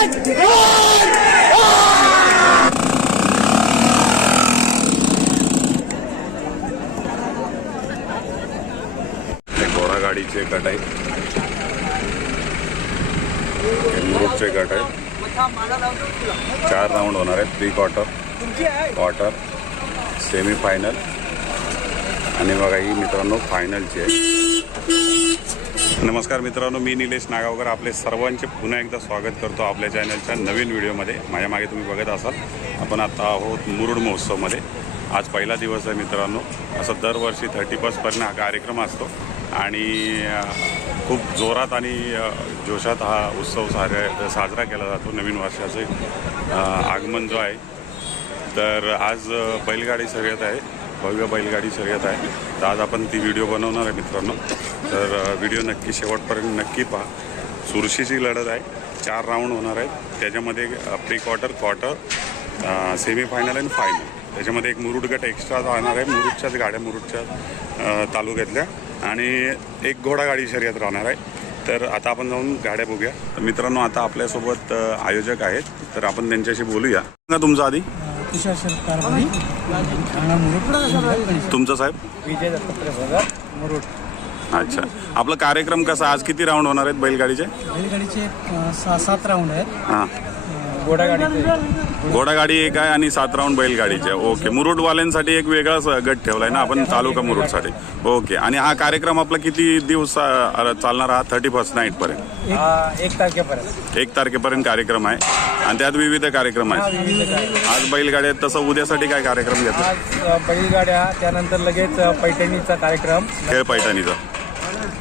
घोडागाडीचे गट आहे, मुरुडचे गट आहे. 4 राऊंड होणार आहेत. Pre quarter, quarter, semi final आणि बघा ही मित्रांनो फायनलची आहे. नमस्कार मित्रांनो, मी निलेश नागावकर आपले सर्वांचे पुन्हा एकदा स्वागत करतो आपल्या चॅनलच्या नवीन व्हिडिओमध्ये. माझ्या मागे तुम्ही बघत असाल आपण आता आहोत मुरुड महोत्सवमध्ये. आज पहिला दिवस आहे मित्रांनो. असं दरवर्षी 31पर्यंत हा कार्यक्रम असतो आणि खूप जोरात आणि जोशात हा उत्सव साजरा केला जातो. नवीन वर्षाचे आगमन जो आहे, तर आज बैलगाडी शर्यत आहे, भव्य बैलगाडी शर्यत आहे. तर आज आपण ती व्हिडिओ बनवणार आहे मित्रांनो. तर व्हिडिओ नक्की शेवटपर्यंत नक्की पहा. चुरशीची लढत आहे, 4 राऊंड होणार आहेत. त्याच्यामध्ये pre quarter, quarter, semi final आणि फायनल. त्याच्यामध्ये एक मुरुड गट एक्स्ट्रा राहणार आहे, मुरुडच्याच गाड्या, मुरुडच्या तालुक्यातल्या, आणि एक घोडागाडी शर्यत राहणार आहे. तर आता आपण जाऊन गाड्या बघूया. तर मित्रांनो आता आपल्यासोबत आयोजक आहेत, तर आपण त्यांच्याशी बोलूया. तुमचा आधी तुमचं साहेब विजय दत्तात्रय मुरुड. अच्छा, आपला कार्यक्रम कसा, आज किती राऊंड होणार आहेत बैलगाडीचे? बैलगाडीचे 6-7 राऊंड आहेत. हां, घोडागाडी एक आहे आणि 7 राऊंड बैलगाडीचे. ओके, मुरुडवाल्यांसाठी एक वेगळाच गट ठेवलाय ना आपण, तालुका मुरुडसाठी. ओके, आणि हा कार्यक्रम आपला किती दिवस चालणार? हा 31 नाईटपर्यंत, 1 तारखेपर्यंत. 1 तारखेपर्यंत कार्यक्रम आहे आणि त्यात विविध कार्यक्रम आहेत. आज बैलगाड्या, तसं उद्यासाठी काय कार्यक्रम घेतो? आज बैलगाड्या, त्यानंतर लगेच पैठणीचा कार्यक्रम, खेळ पैठणीचा,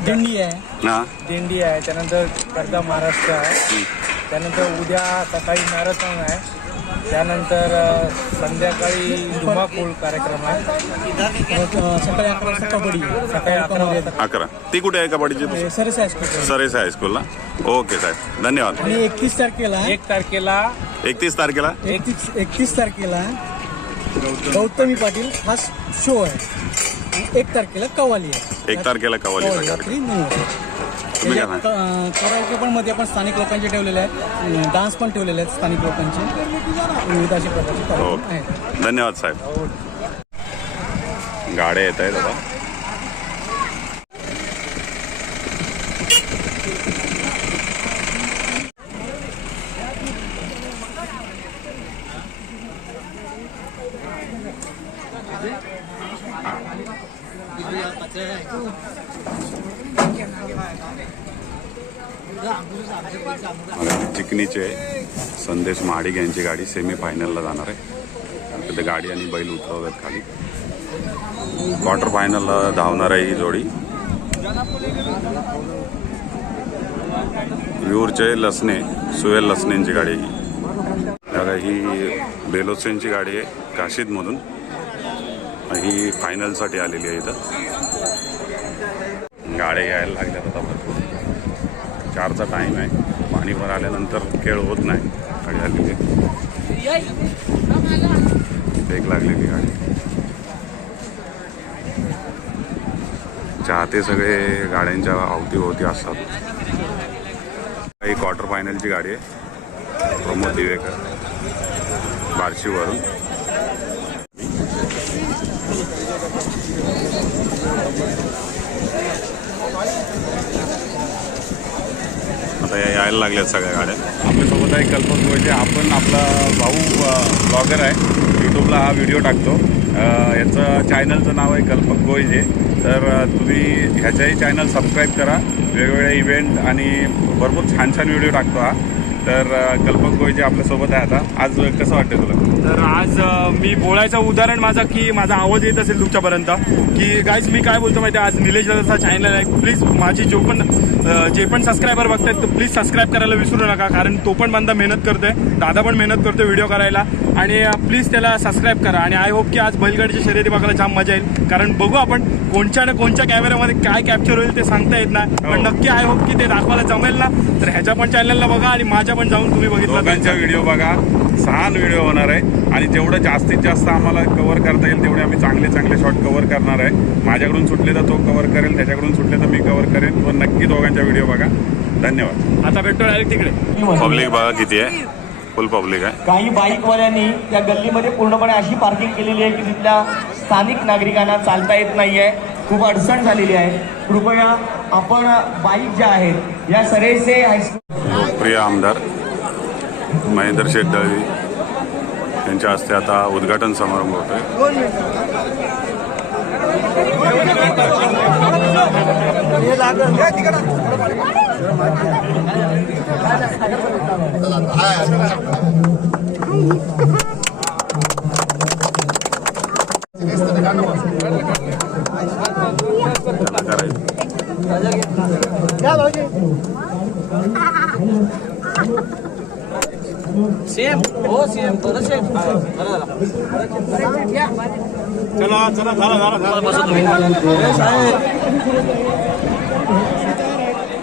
दिंडी आहे. हां, दिंडी आहे, त्यानंतर स्पर्धा महाराष्ट्र आहे, त्यानंतर उद्या सकाळी मॅरेथॉन आहे, त्यानंतर संध्याकाळी धुमाकूळ कार्यक्रम आहे, सकाळी 11 वाजता कबड्डी, सकाळी 11. ती कुठे आहे कबड्डीची? सरेसा हायस्कूल. सरेसा हायस्कूलला. ओके साहेब, धन्यवाद. आणि 31 तारखेला 31 तारखेला गौतमी पाटील हा शो आहे. 1 तारखेला कवाली आहे. 1 तारखेला कवालीचा कार्यक्रम. कराओके पण मध्ये आपण स्थानिक लोकांचे ठेवलेले आहेत, डान्स पण ठेवलेले आहेत स्थानिक लोकांचे, विविध अशा प्रकारचे कार्यक्रम आहेत. धन्यवाद साहेब. गाड्या येत आहेत आता. चिकनीचे संदेश महाडिक यांची गाडी सेमी फायनलला जाणार आहे. तिथे गाडी आणि बैल उतरवतात खाली. क्वार्टर फायनलला धावणार आहे ही जोडी. विऊरचे लसणे, सुहेल लसणेंची गाडी आहे ही. बेलोसेंची गाडी आहे काशीदमधून. ही फायनलसाठी आलेली आहे. इथं गाड्या यायला लागल्यात आता भरपूर. 4चा टाईम आहे. पाणी भर आल्यानंतर खेळ होत नाही. गाडी आलेली एक लागलेली गाडी. चाहते सगळे गाड्यांच्या अवतीभोवती असतात. ही क्वार्टर फायनलची गाडी आहे, प्रमोद दिवेकर बार्शीवरून. आता यायला लागल्यात सगळ्या गाड्या. आपल्यासोबत आहे कल्पक गोयजे. आपण आपला भाऊ ब्लॉगर आहे, यूट्यूबला हा व्हिडिओ टाकतो. याचं चॅनलचं नाव आहे कल्पक गोयजे. तर तुम्ही ह्याच्याही चॅनल सबस्क्राईब करा. वेगवेगळे इव्हेंट आणि भरपूर छान छान व्हिडिओ टाकतो हा. तर कल्पक गोयजे आपल्यासोबत आहे आता. आज कसं वाटतं तुला? तर आज मी बोलायचं उदाहरण माझा, की माझा आवाज येत असेल तुमच्यापर्यंत, की गाईज मी काय बोलतो माहिती आहे, आज निलेश दादाचा चॅनल आहे. प्लीज माझी जे पण सबस्क्रायबर बघतायत तर प्लीज सबस्क्राईब करायला विसरू नका, कारण तो पण बंदा मेहनत करतोय, दादा पण मेहनत करतोय व्हिडिओ करायला, आणि प्लीज त्याला सबस्क्राईब करा. आणि आय होप की आज बैलगाडीच्या शर्यती बघायला जाम मजा येईल, कारण बघू आपण कोणच्या ना कोणच्या कॅमेऱ्यामध्ये काय कॅप्चर होईल ते सांगता येत नाही, पण नक्की आय होप की ते दाखवायला जमेल ना. तर ह्याच्या पण चॅनलला बघा आणि माझ्या पण जाऊन तुम्ही बघितलं व्हिडिओ बघा. छान व्हिडिओ होणार आहे आणि जेवढं जास्तीत जास्त आम्हाला कव्हर करता येईल तेवढे आम्ही चांगले शॉट कव्हर करणार आहे. माझ्याकडून सुटले तर तो कव्हर करेल, त्याच्याकडून सुटले तर मी कव्हर करेन. पण नक्की दोघांचा व्हिडिओ बघा. धन्यवाद. आता भेटतो डायरेक्ट तिकडे. पब्लिक बघा किती आहे, फुल पब्लिक आहे. काही बाईकवाल्यांनी त्या गल्लीमध्ये पूर्णपणे अशी पार्किंग केलेली आहे की तिथल्या स्थानिक नागरिकांना चालता येत नाहीये, खूप अडचण झालेली आहे. कृपया आपण बाईक ज्या आहेत या सरेसे हायस्कूल लोकप्रिय आमदार महेंद्र शेठ दळवी यांच्या हस्ते आता उद्घाटन समारंभ होतोय. सेम हो सेम बरं सेम चला चला झाला बसा तुम्ही.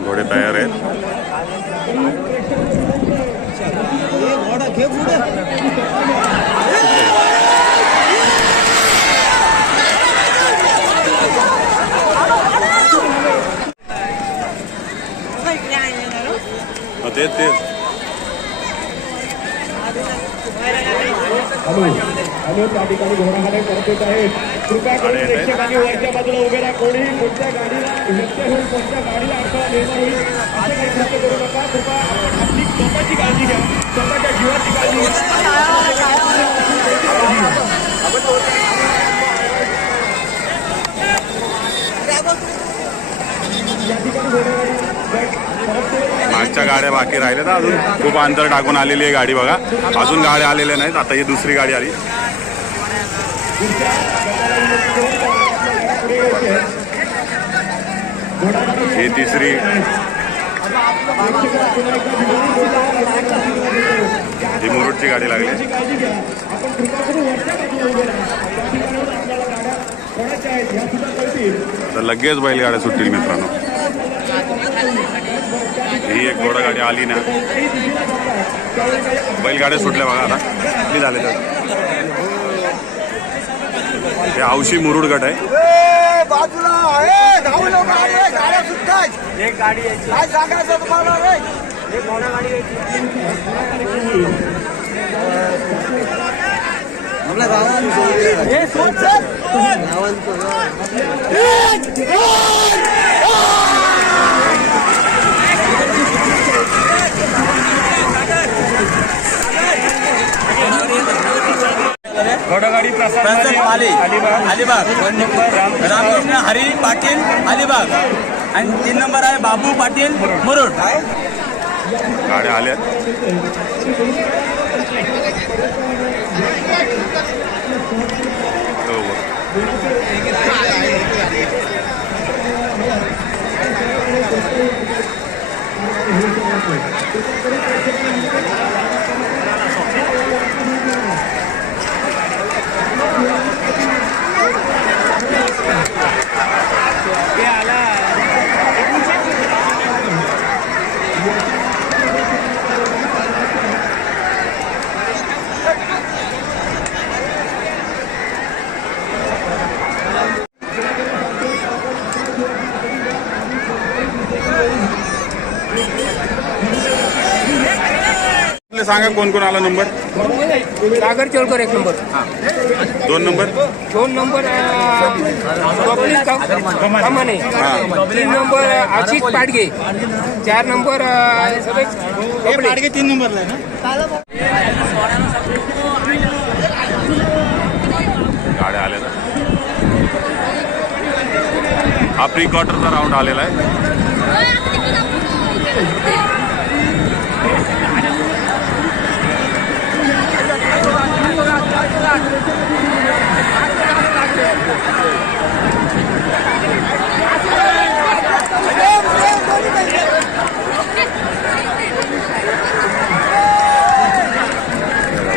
घोडे तयार आहेत. तेच हॅलो त्या ठिकाणी घोडागाड्या करत येत आहेत. कृपया करून प्रेक्षकांनी वरच्या बाजूला उभे राहा. कोणी कोणत्या गाडीला व्यत्यय होईल, कोणत्या गाडीला अडथळा निर्माण होईल असे काही कृत्य करू नका. कृपया आपण आपली स्वतःची काळजी घ्या, स्वतःच्या जीवाची काळजी मागच्या गाड्या बाकी राहिल्या. अजून खूप अंतर टाकून आलेली आहे गाडी बघा. अजून गाड्या आलेल्या नाहीत. आता ही दुसरी गाडी आली. ही तिसरी. ही मुरुडची गाडी लागली. तर लगेच बैलगाड्या सुटतील मित्रांनो. ही एक घोडा गाडी आली ना, बैलगाड्या सुटल्या बघा. आता किती झाले तर हे हौशी मुरुड गट आहे. बाजूला गाड्या सुटतात. एक गाडी काय सांगायचं तुम्हाला रे. एक मोठा गाडी आपल्या घोडागाडी प्रसाद अलिबाग 1 नंबर रामकृष्ण हरी पाटील अलिबाग आणि 3 नंबर आहे बाबू पाटील मुरुड. गाड्या आल्या. सांगा कोण कोण आला नंबर. सागर चोलकर 1 नंबर. 2 नंबर 2 नंबर कमाने. 3 नंबर आशिष पाडगे. 4 नंबर पाडगे 3 नंबरला आहे ना. गाड्या आल्या ना. हा प्री क्वार्टरचा राऊंड आलेला आहे.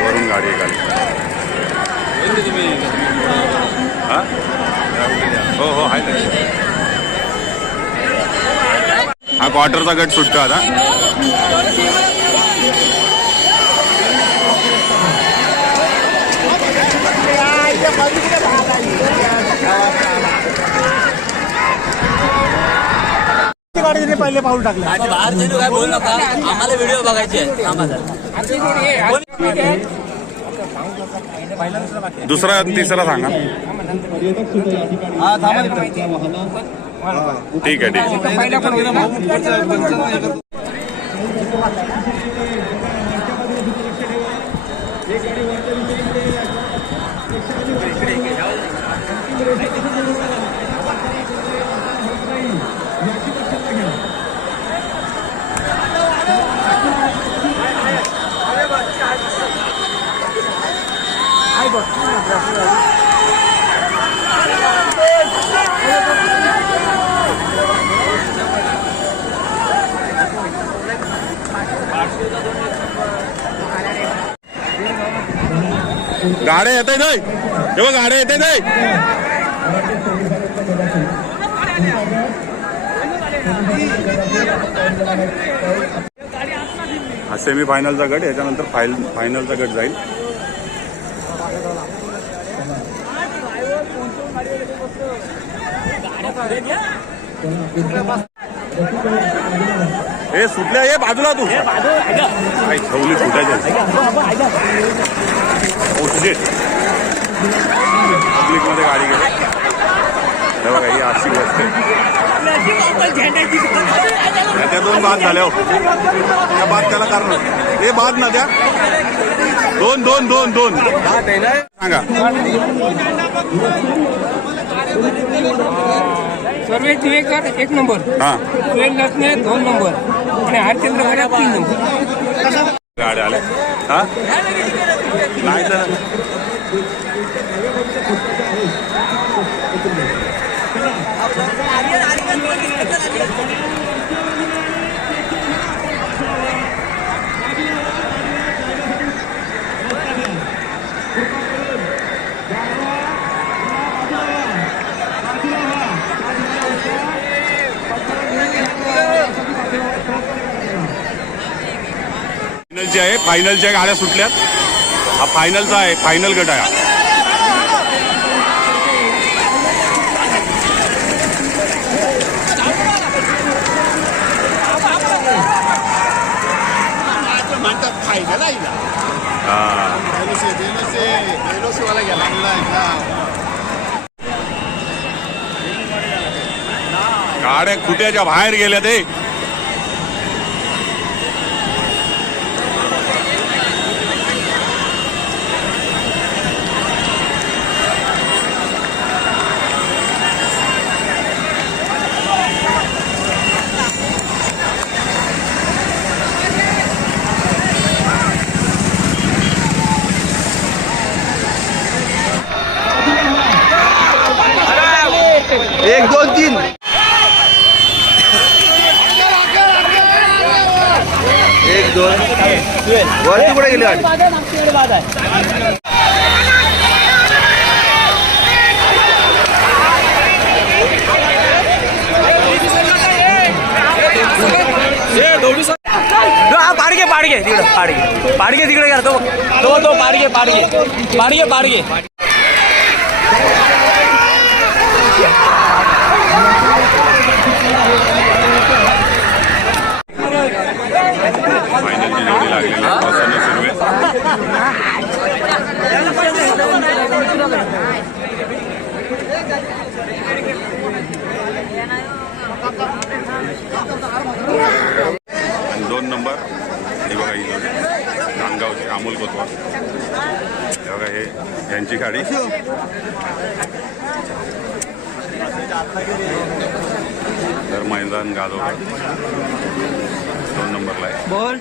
वरून गाडी आहे. हा हो हो आहे. हा क्वार्टरचा गट सुटतो आता. गाडीने पहिले पाऊल टाकलं. बाहेरचे लोक काय बोलू नका, आम्हाला व्हिडिओ बघायचे आहे. आम्हाला दुसरा तिसरा सांगा. ठीक आहे, ठीक आहे. गाड्या येत नाही, तेव्हा गाड्या येते नाही. हा सेमी फायनलचा गट, याच्यानंतर फायनलचा गट जाईल. हे सुटल्या, हे बाजूला तू काही छवली सुटायची पब्लिक मध्ये गाडी गेली. हे बघा, ही अशी गोष्ट त्या दोन बाद झाल्या हो. त्या बाद त्याला कारण हे बाद ना त्या दोन दोन दोन दोन सांगा. सर्वे टिवेकर 1 नंबर, हा, सुरेश नसने 2 नंबर आणि हरचंद्र गडा 3 नंबर. गाड्या आल्या. हा नाही तर फायनलची आहे. फायनलच्या गाड्या सुटल्यात. हा फायनलचा आहे, फायनल गट आहे. गाड्या खुट्याच्या बाहेर गेल्या ते. एक दोन तीन एक दोन वरती कुठे गेली गाडी. पाडगे पाडगे तिकडे पाडगे पाडगे तिकडे गेला तो तो पाडगे पाडगे पाडगे पाडगे. फायनलची जोडी लागलेली आहे. प्रसन्न सुर्वे. आणि 2 नंबर हे बघा, ही जोडी नांदगावची अमोल कोतवाल. हे बघा, हे यांची गाडी. तर मैदान गाजवकर 2 नंबरला आहे. बोल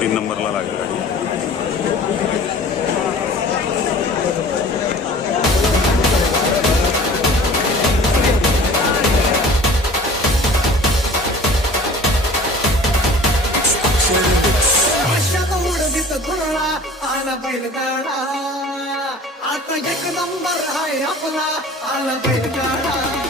3 नंबरला लागेल गाडी. आता 1 नंबर आहे आपला आला बैलगाडा.